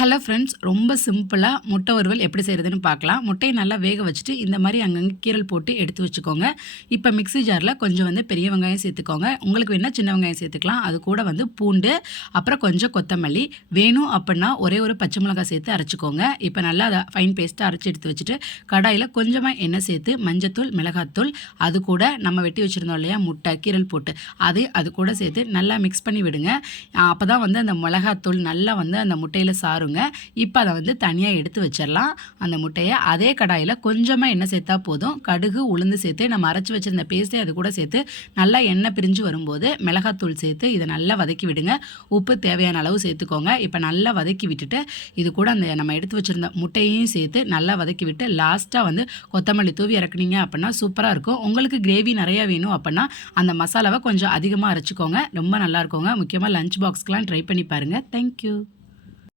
Hello friends, ரொம்ப சிம்பிளாக முட்டை வறுவல் எப்படி செய்கிறதுன்னு பார்க்கலாம். முட்டையை நல்லா வேக வச்சுட்டு இந்த மாதிரி அங்கங்கே கீரல் போட்டு எடுத்து வச்சுக்கோங்க. இப்போ மிக்ஸி ஜாரில் கொஞ்சம் பெரிய வெங்காயம் சேர்த்துக்கோங்க. உங்களுக்கு வேணால் சின்ன வெங்காயம் சேர்த்துக்கலாம். அது கூட பூண்டு, அப்புறம் கொஞ்சம் கொத்தமல்லி வேணும் அப்படின்னா ஒரே ஒரு பச்சை மிளகாய் சேர்த்து அரைச்சிக்கோங்க. இப்போ நல்லா அதை ஃபைன் பேஸ்ட்டாக அரைச்சி எடுத்து வச்சுட்டு கடாயில் கொஞ்சமாக எண்ணெய் சேர்த்து மஞ்சத்தூள், மிளகாத்தூள், அது கூட நம்ம வெட்டி வச்சுருந்தோம் இல்லையா முட்டை கீரல் போட்டு அது கூட சேர்த்து நல்லா மிக்ஸ் பண்ணி விடுங்க. அப்போ தான் அந்த மிளகாத்தூள் நல்லா அந்த முட்டையில் சாருங்க. இப்போ அதை தனியாக எடுத்து வச்சிடலாம். அந்த முட்டையை அதே கடாயில் கொஞ்சமாக எண்ணெய் சேர்த்தா போதும். கடுகு, உளுந்து சேர்த்து நம்ம அரைச்சி வச்சிருந்த பேஸ்ட்டை அது கூட சேர்த்து நல்லா எண்ணெய் பிரிஞ்சு வரும்போது மிளகாத்தூள் சேர்த்து இதை நல்லா வதக்கி விடுங்க. உப்பு தேவையான அளவு சேர்த்துக்கோங்க. இப்போ நல்லா வதக்கி விட்டுட்டு இது கூட நம்ம எடுத்து வச்சிருந்த முட்டையையும் சேர்த்து நல்லா வதக்கி விட்டு லாஸ்ட்டாக கொத்தமல்லி தூவி இறக்குனீங்க அப்படின்னா சூப்பராக இருக்கும். உங்களுக்கு கிரேவி நிறையா வேணும் அப்படின்னா அந்த மசாலாவை கொஞ்சம் அதிகமாக அரைச்சிக்கோங்க. ரொம்ப நல்லா இருக்குங்க. முக்கியமாக லஞ்ச் பாக்ஸ்க்கெலாம் ட்ரை பண்ணி பாருங்கள். தேங்க்யூ.